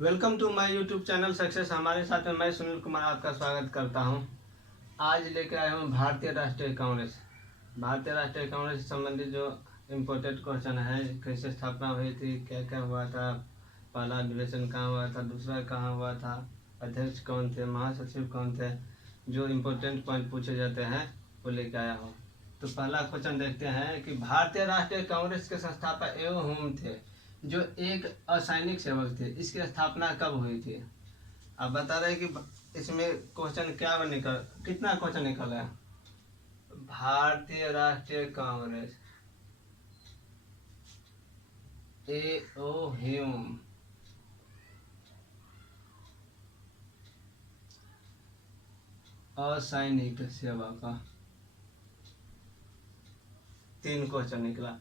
Welcome to my YouTube channel success. हमारे साथ में मैं सुनील कुमार आपका स्वागत करता हूं। आज लेकर आया हूं भारतीय राष्ट्रीय कांग्रेस। भारतीय राष्ट्रीय कांग्रेस से संबंधित जो इम्पोर्टेंट क्वेश्चन है, कैसे स्थापना हुई थी, क्या क्या हुआ था, पहला अधिवेशन कहाँ हुआ था, दूसरा कहाँ हुआ था, अध्यक्ष कौन थे, महासचिव कौन थे, जो इम्पोर्टेंट पॉइंट पूछे जाते हैं वो लेकर आया हूँ। तो पहला क्वेश्चन देखते हैं कि भारतीय राष्ट्रीय कांग्रेस के संस्थापक एवं हुम थे जो एक असैनिक सेवक थे। इसकी स्थापना कब हुई थी? अब बता रहे कि इसमें क्वेश्चन क्या निकल, कितना क्वेश्चन निकल है। भारतीय राष्ट्रीय कांग्रेस ए ओ ह्यूम असैनिक सेवक, 3 क्वेश्चन निकला।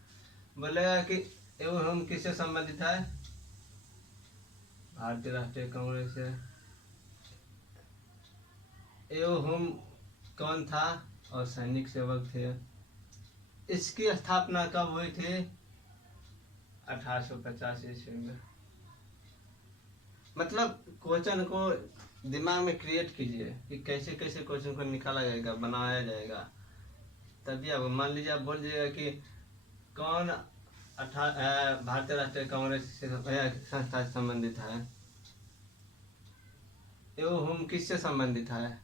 बोलेगा कि एवं ह्यूम किससे संबंधित है? भारतीय राष्ट्रीय कांग्रेस से। एवं ह्यूम कौन था? और सैनिक सेवक थे। इसकी स्थापना कब हुई थी? 1850 ईस्वी में। मतलब क्वेश्चन को दिमाग में क्रिएट कीजिए कि कैसे कैसे क्वेश्चन को निकाला जाएगा, बनाया जाएगा। तभी अब मान लीजिए आप बोल दीजिएगा कि कौन भारतीय राष्ट्रीय कांग्रेस से संस्था से संबंधित है, एवं हम किससे संबंधित है,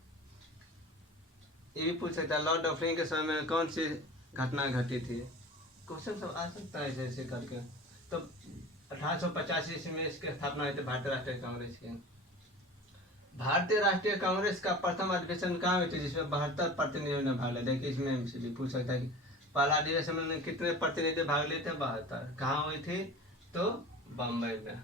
ये भी पूछ सकता है। लॉर्ड डफरिन के समय में कौन सी घटना घटी थी? क्वेश्चन सब आ सकता है ऐसे ऐसे करके। तो 1885 में इसकी स्थापना हुई थी भारतीय राष्ट्रीय कांग्रेस की। भारतीय राष्ट्रीय कांग्रेस का प्रथम अधिवेशन कहाँ हुई थी जिसमें 72 प्रतिनिधियों ने भाग लिया? देखिए इसमें से भी पूछ सकता है कि पहला अधिवेशन में कितने प्रतिनिधि भाग लिए थे? 72। कहाँ हुई थी? तो बम्बई में।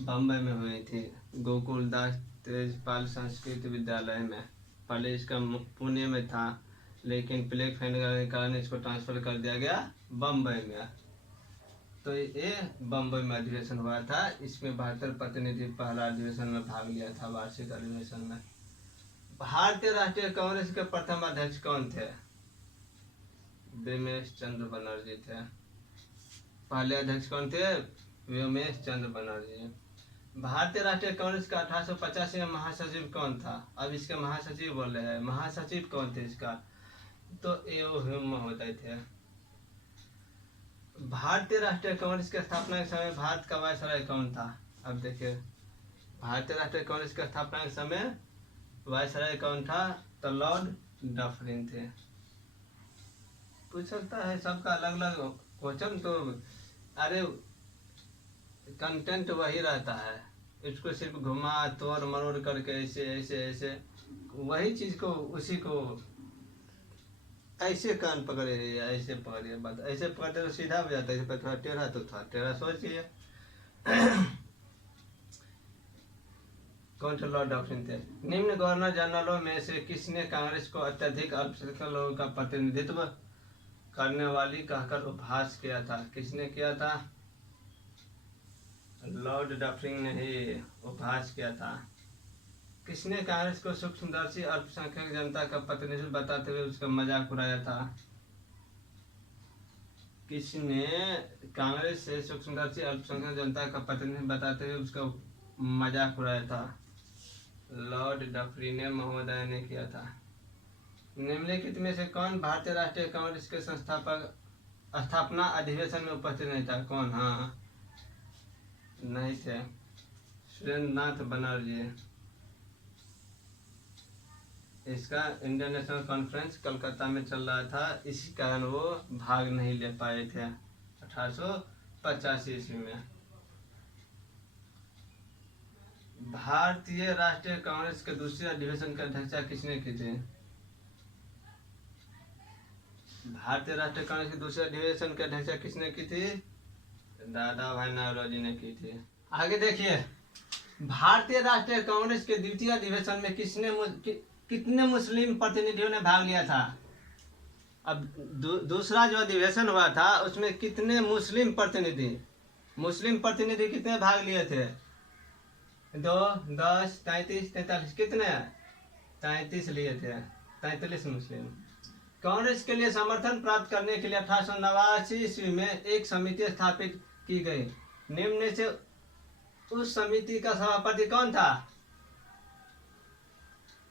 बम्बई में हुई थी, गोकुल दास तेजपाल संस्कृत विद्यालय में। पहले इसका पुणे में था, लेकिन प्लेग फैलने के कारण इसको ट्रांसफर कर दिया गया बम्बई में। तो ये बम्बई में अधिवेशन हुआ था। इसमें 72 प्रतिनिधि पहला अधिवेशन में भाग लिया था, वार्षिक अधिवेशन में। भारतीय राष्ट्रीय कांग्रेस के प्रथम अध्यक्ष कौन थे? व्योमेश चंद्र बनर्जी थे। पहले अध्यक्ष कौन थे? व्योमेश चंद्र बनर्जी। भारतीय राष्ट्रीय कांग्रेस का 1885 में महासचिव कौन था? अब इसके महासचिव बोल रहे हैं, महासचिव कौन थे इसका? तो एओ ह्यूम महोदय थे। भारतीय राष्ट्रीय कांग्रेस की स्थापना के समय भारत का वायसराय कौन था? अब देखिए, भारतीय राष्ट्रीय कांग्रेस की स्थापना के समय वायसराय कौन था? तो लॉर्ड डफरिन थे। पूछ सकता है, सबका अलग अलग क्वेश्चन। तो अरे कंटेंट वही रहता है, इसको सिर्फ घुमा तोड़ मरोड़ करके ऐसे ऐसे ऐसे वही चीज को उसी को ऐसे कान पकड़े या ऐसे पकड़िए, बात ऐसे पकड़ते तो सीधा हो जाता है, थोड़ा टेढ़ा तो था टेढ़ा सोचिए। कौन थे लॉर्ड डफरिन थे? निम्न गवर्नर जनरलों में से किसने कांग्रेस को अत्यधिक अल्पसंख्यक लोगों का प्रतिनिधित्व करने वाली कहकर उपहास किया था? किसने किया था? लॉर्ड डफरिन ने ही उपहास किया था। किसने कांग्रेस को सूक्ष्मदर्शी अल्पसंख्यक जनता का प्रतिनिधित्व बताते हुए उसका मजाक उड़ाया था? किसने कांग्रेस से सूक्ष्मदर्शी अल्पसंख्यक जनता का प्रतिनिधित्व बताते हुए उसका मजाक उड़ाया था? लॉर्ड डफरिन महोदय ने किया था। निम्नलिखित में से कौन भारतीय राष्ट्रीय कांग्रेस के संस्थापक स्थापना अधिवेशन में उपस्थित नहीं था? कौन? हाँ, नहीं थे, सुरेंद्रनाथ बनर्जी। इसका इंडियन नेशनल कॉन्फ्रेंस कलकत्ता में चल रहा था, इसी कारण वो भाग नहीं ले पाए थे 1885 ईस्वी में। भारतीय राष्ट्रीय कांग्रेस के दूसरे अधिवेशन की अध्यक्षता किसने की थी? भारतीय राष्ट्रीय कांग्रेस के दूसरे अधिवेशन की अध्यक्षता किसने की थी? दादा भाई नौरोजी ने की थी। आगे देखिए, भारतीय राष्ट्रीय कांग्रेस के द्वितीय अधिवेशन में कितने मुस्लिम प्रतिनिधियों ने भाग लिया था? अब दूसरा जो अधिवेशन हुआ था उसमें कितने मुस्लिम प्रतिनिधि कितने भाग लिए थे? 2, 10, 33, 43, कितने? 33 लिए थे, 33 मुस्लिम। कांग्रेस के लिए समर्थन प्राप्त करने के लिए 1889 ईस्वी में एक समिति स्थापित की गई। निम्न से उस समिति का सभापति कौन था?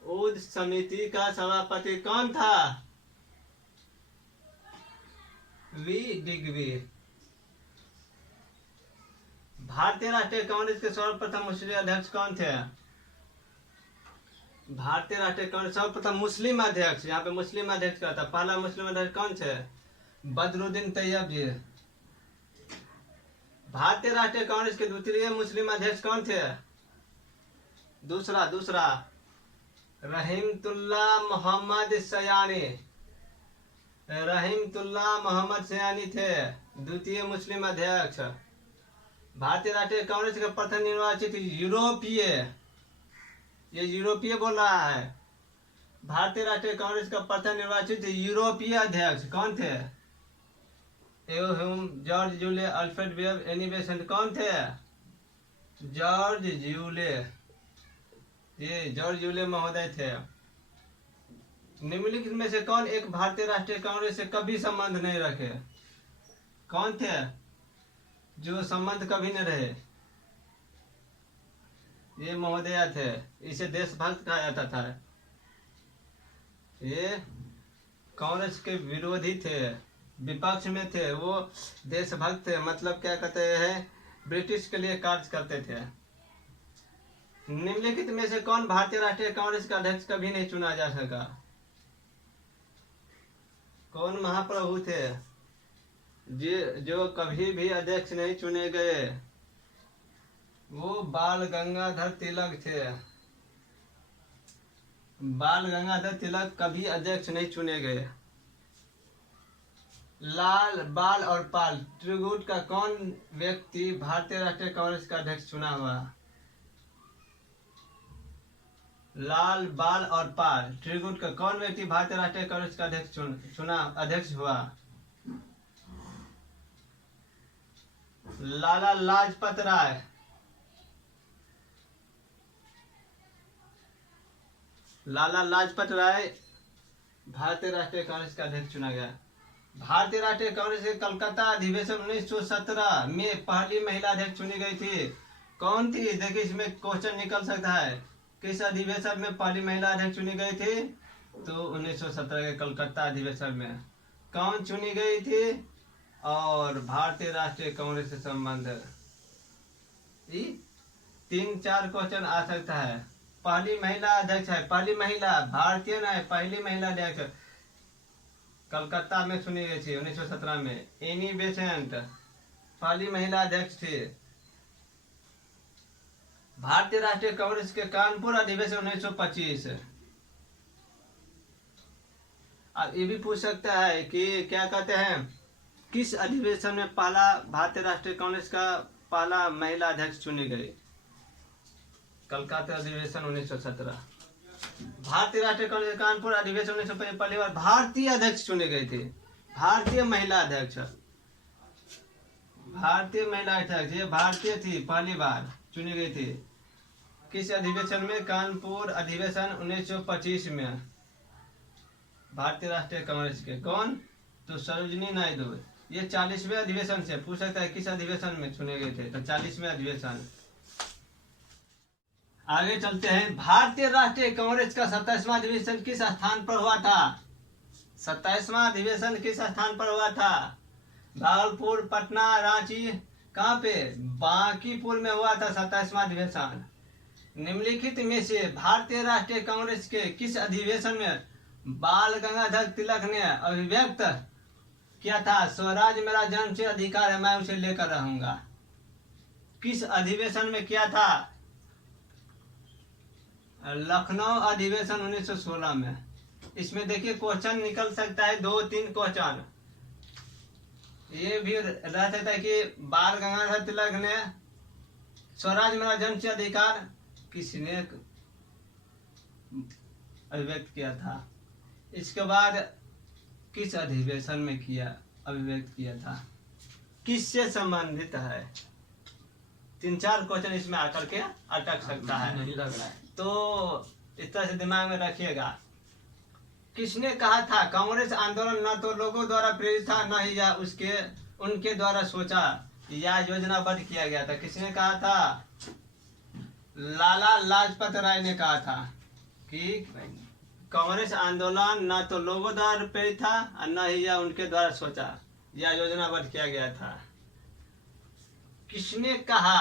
उस समिति का सभापति कौन था? वी डिग्वी। भारतीय राष्ट्रीय कांग्रेस के सर्वप्रथम मुस्लिम अध्यक्ष कौन थे? भारतीय राष्ट्रीय कांग्रेस सर्वप्रथम मुस्लिम अध्यक्ष, यहाँ पे मुस्लिम अध्यक्ष का था। पहला मुस्लिम अध्यक्ष कौन थे? बदरुद्दीन तैयब जी। भारतीय राष्ट्रीय कांग्रेस के द्वितीय मुस्लिम अध्यक्ष कौन थे? दूसरा रहीमतुल्ला मोहम्मद सयानी। रहीमतुल्ला मोहम्मद सयानी थे द्वितीय मुस्लिम अध्यक्ष। भारतीय राष्ट्रीय कांग्रेस के प्रथम निर्वाचित यूरोपीय, ये यूरोपीय बोल रहा है। भारतीय राष्ट्रीय कांग्रेस का प्रथम निर्वाचित यूरोपीय अध्यक्ष कौन थे? George Yule, Alfred Webb, Annie Besant. कौन थे? George Yule. ये जॉर्ज जूले महोदय थे। निम्नलिखित में से कौन एक भारतीय राष्ट्रीय कांग्रेस से कभी संबंध नहीं रखे? कौन थे जो संबंध कभी न रहे? ये महोदय थे। इसे देशभक्त कहा जाता था। ये कांग्रेस के विरोधी थे, विपक्ष में थे, वो देशभक्त थे। मतलब क्या कहते हैं, ब्रिटिश के लिए कार्य करते थे। निम्नलिखित में से कौन भारतीय राष्ट्रीय कांग्रेस का अध्यक्ष कभी नहीं चुना जा सका? कौन महाप्रभु थे जो कभी भी अध्यक्ष नहीं चुने गए? वो बाल गंगाधर तिलक थे। बाल गंगाधर तिलक कभी अध्यक्ष नहीं चुने गए। लाल, बाल और पाल त्रिगुट का कौन व्यक्ति भारतीय राष्ट्रीय कांग्रेस का अध्यक्ष चुना हुआ? लाल, बाल और पाल त्रिगुट का कौन व्यक्ति भारतीय राष्ट्रीय कांग्रेस का अध्यक्ष हुआ? लाला लाजपत राय। लाला लाजपत राय भारतीय राष्ट्रीय कांग्रेस का अध्यक्ष चुना गया। भारतीय राष्ट्रीय कांग्रेस के कलकत्ता अधिवेशन 1917 में पहली महिला अध्यक्ष चुनी गई थी। कौन थी? देखिए, इसमें क्वेश्चन निकल सकता है। किस अधिवेशन में पहली महिला अध्यक्ष चुनी गई थी? तो 1917 के कलकत्ता अधिवेशन में। कौन चुनी गई थी? और भारतीय राष्ट्रीय कांग्रेस से संबंध 3-4 क्वेश्चन आ सकता है। पहली महिला अध्यक्ष है, पहली महिला, भारतीय न है, पहली महिला अध्यक्ष कलकत्ता में चुनी गई थी 1917 में। एनी बेसेंट पहली महिला अध्यक्ष थी। भारतीय राष्ट्रीय कांग्रेस के कानपुर अधिवेशन 1925। अब ये भी पूछ सकता है कि क्या कहते हैं, किस अधिवेशन में पहला भारतीय राष्ट्रीय कांग्रेस का पहला महिला अध्यक्ष चुनी गई? कलकत्ता अधिवेशन 1917। भारतीय राष्ट्रीय कांग्रेस कानपुर अधिवेशन 1925 पहली बार भारतीय अध्यक्ष चुनी गई थी। भारतीय महिला अध्यक्ष, भारतीय महिला अध्यक्ष, ये भारतीय थी, पहली बार चुनी गई थी। किस अधिवेशन में? कानपुर अधिवेशन 1925 में। भारतीय राष्ट्रीय कांग्रेस के कौन? तो सरोजिनी नायडू। ये 40वें अधिवेशन से पूछ सकता है किस अधिवेशन में चुने गए थे? तो 40वें अधिवेशन। आगे चलते हैं। भारतीय राष्ट्रीय कांग्रेस का 27वां अधिवेशन किस स्थान पर हुआ था? 27वां अधिवेशन किस स्थान पर हुआ था? भागलपुर, पटना, रांची, कहाँ पे? बांकीपुर में हुआ था 27वां अधिवेशन। निम्नलिखित में से भारतीय राष्ट्रीय कांग्रेस के किस अधिवेशन में बाल गंगाधर तिलक ने अभिव्यक्त किया था, स्वराज मेरा जन्म से अधिकार है, मैं उसे लेकर रहूंगा? किस अधिवेशन में किया था? लखनऊ अधिवेशन 1916 में। इसमें देखिए क्वेश्चन निकल सकता है, 2-3 क्वेश्चन। ये भी रह सकता है कि बाल गंगाधर तिलक ने स्वराज मेरा जन्म से अधिकार किसने अभिव्यक्त किया था? इसके बाद किस अधिवेशन में अभिव्यक्त किया था? किससे संबंधित है? 3-4 क्वेश्चन इसमें आकर के अटक सकता है। नहीं लग रहा है तो इस तरह से दिमाग में रखिएगा। किसने कहा था कांग्रेस आंदोलन न तो लोगों द्वारा प्रेरित था, न ही उनके द्वारा सोचा या योजनाबद्ध किया गया था? किसने कहा था? लाला लाजपत राय ने कहा था कि कांग्रेस आंदोलन न तो लोगों द्वारा प्रेरित था और न ही यह उनके द्वारा सोचा या योजनाबद्ध किया गया था। किसने कहा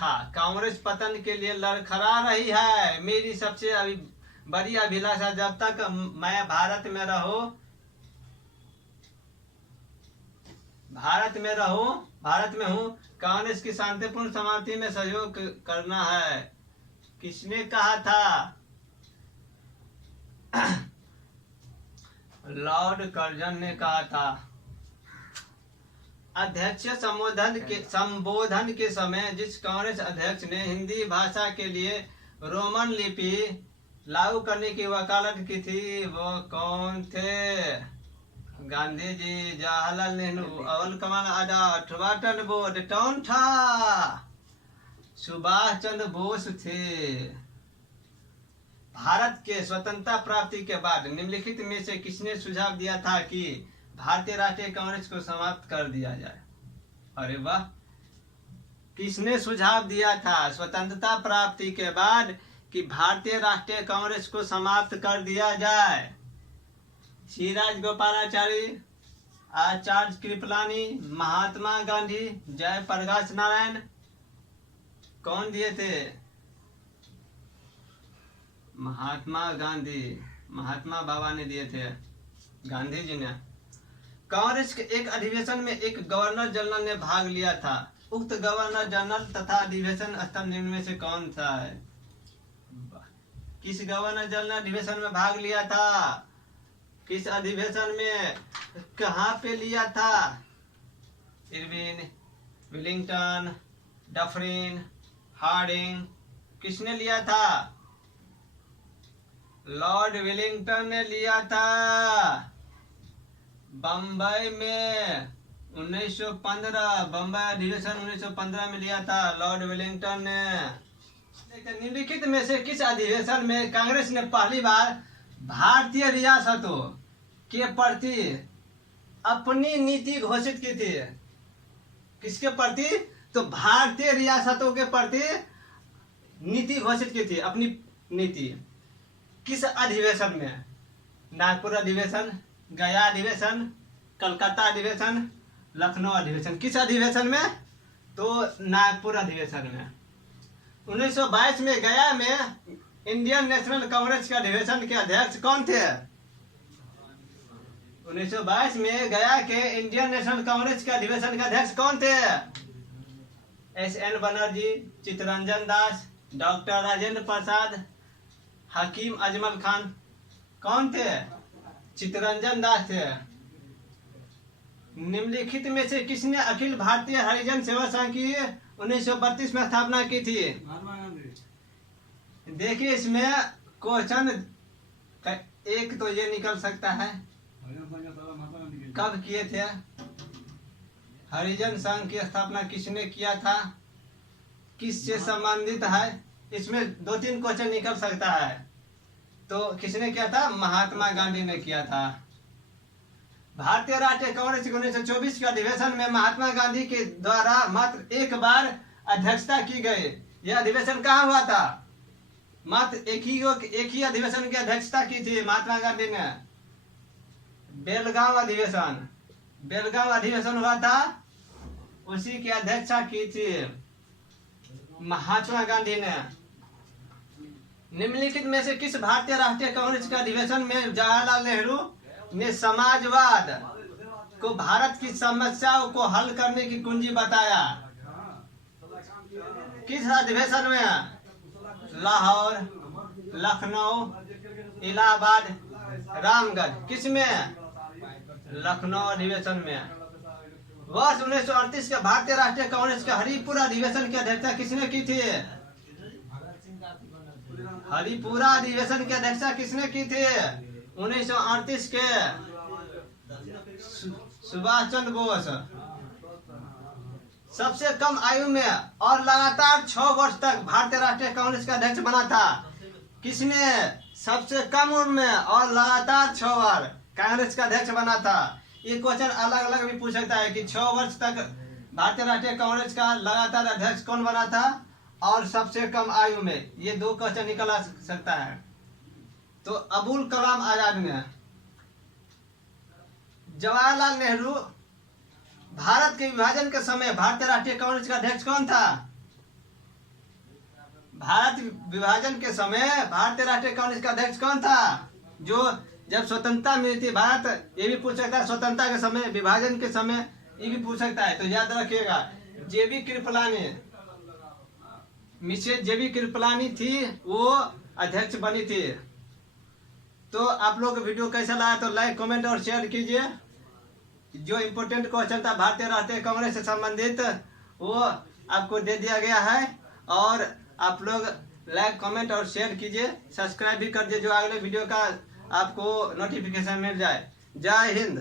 था कांग्रेस पतन के लिए लड़खड़ा रही है, मेरी सबसे बड़ी अभिलाषा जब तक मैं भारत में हूँ कांग्रेस की शांतिपूर्ण समाप्ति में सहयोग करना है। किसने कहा था? लॉर्ड कर्जन ने कहा था। अध्यक्ष संबोधन के समय जिस कांग्रेस अध्यक्ष ने हिंदी भाषा के लिए रोमन लिपि लागू करने की वकालत की थी वो कौन थे? गांधी जी, जवाहरलाल नेहरू, अब्दुल कलाम आजाद, वाटन बोर्ड, कौन था? सुभाष चंद्र बोस थे। भारत के स्वतंत्रता प्राप्ति के बाद निम्नलिखित में से किसने सुझाव दिया था कि भारतीय राष्ट्रीय कांग्रेस को समाप्त कर दिया जाए? अरे वाह, किसने सुझाव दिया था स्वतंत्रता प्राप्ति के बाद कि भारतीय राष्ट्रीय कांग्रेस को समाप्त कर दिया जाए? श्री राजगोपालाचारी, आचार्य कृपलानी, महात्मा गांधी, जयप्रकाश नारायण, कौन दिए थे? महात्मा गांधी, महात्मा बाबा ने दिए थे, गांधी जी ने। कांग्रेस के एक अधिवेशन में एक गवर्नर जनरल ने भाग लिया था। उक्त गवर्नर जनरल तथा अधिवेशन स्थल निम्न में से कौन था? किस गवर्नर जनरल ने अधिवेशन में भाग लिया था? किस अधिवेशन में, कहाँ पे लिया था? इरविन, विलिंगटन, डफरिन, हार्डिंग, किसने लिया था? लॉर्ड विलिंगटन ने लिया था। बम्बई में 1915, बम्बई अधिवेशन 1915 में लिया था लॉर्ड विलिंगटन ने। निम्नलिखित में से किस अधिवेशन में कांग्रेस ने पहली बार भारतीय रियासतों के प्रति अपनी नीति घोषित की थी? किसके प्रति? तो भारतीय रियासतों के प्रति नीति घोषित की थी, अपनी नीति। किस अधिवेशन में? नागपुर अधिवेशन, गया अधिवेशन, कलकत्ता अधिवेशन, लखनऊ अधिवेशन। किस अधिवेशन में? तो नागपुर अधिवेशन में। 1922 में गया में इंडियन नेशनल कांग्रेस के अधिवेशन के अध्यक्ष कौन थे? 1922 में गया के इंडियन नेशनल कांग्रेस के अधिवेशन के अध्यक्ष कौन थे? एस.एन. बनर्जी, चित्तरंजन दास, डॉक्टर राजेंद्र प्रसाद, हकीम अजमल खान। कौन थे? चित्तरंजन दास थे। निम्नलिखित में से किसने अखिल भारतीय हरिजन सेवा संघ की 1932 में स्थापना की थी? देखिए इसमें क्वेश्चन एक तो ये निकल सकता है, कब किए थे? हरिजन संघ की स्थापना किसने किया था? किससे संबंधित है? इसमें 2-3 क्वेश्चन निकल सकता है। तो किसने किया था? महात्मा गांधी ने किया था। भारतीय राष्ट्रीय कांग्रेस के 1924 के अधिवेशन में महात्मा गांधी के द्वारा मात्र एक बार अध्यक्षता की गई। यह अधिवेशन कहाँ हुआ था? मात्र एक ही अधिवेशन की अध्यक्षता की थी महात्मा गांधी ने। बेलगांव अधिवेशन हुआ था, उसी की अध्यक्षता की थी महात्मा गांधी ने। निम्नलिखित में से किस भारतीय राष्ट्रीय कांग्रेस के अधिवेशन में जवाहरलाल नेहरू ने समाजवाद को भारत की समस्याओं को हल करने की कुंजी बताया? किस अधिवेशन में? लाहौर, लखनऊ, इलाहाबाद, रामगढ़। किस में? लखनऊ अधिवेशन में। वर्ष 1938 के भारतीय राष्ट्रीय कांग्रेस के हरिपुरा अधिवेशन की अध्यक्षता किसने की थी? हरिपुरा अधिवेशन की अध्यक्षता किसने की थी? 1938 के सुभाष चंद्र बोस। सबसे कम आयु में और लगातार 6 वर्ष तक भारतीय राष्ट्रीय कांग्रेस का अध्यक्ष बना था। किसने सबसे कम उम्र में और लगातार 6 बार कांग्रेस का अध्यक्ष बना था? ये क्वेश्चन अलग अलग भी पूछ सकता है कि 6 वर्ष तक भारतीय राष्ट्रीय कांग्रेस का लगातार अध्यक्ष कौन बना था और सबसे कम आयु में, ये 2 क्वेश्चन निकल आ सकता है। तो अबुल कलाम आजाद में जवाहरलाल नेहरू भारत के विभाजन के समय भारतीय राष्ट्रीय कांग्रेस का अध्यक्ष कौन था? भारत विभाजन के समय भारतीय राष्ट्रीय कांग्रेस का अध्यक्ष कौन था? जो जब स्वतंत्रता मिली थी भारत, ये भी पूछ सकता है, स्वतंत्रता के समय, विभाजन के समय, ये भी पूछ सकता है। तो याद रखिएगा, जेबी कृपलानी, मिसेज जेबी कृपलानी थी, वो अध्यक्ष बनी थी। तो आप लोग वीडियो कैसा लगा तो लाइक, कमेंट और शेयर कीजिए। जो इम्पोर्टेंट क्वेश्चन था भारतीय राष्ट्रीय कांग्रेस से संबंधित, वो आपको दे दिया गया है। और आप लोग लाइक, कमेंट और शेयर कीजिए, सब्सक्राइब भी कर दीजिए, जो अगले वीडियो का आपको नोटिफिकेशन मिल जाए। जय हिंद।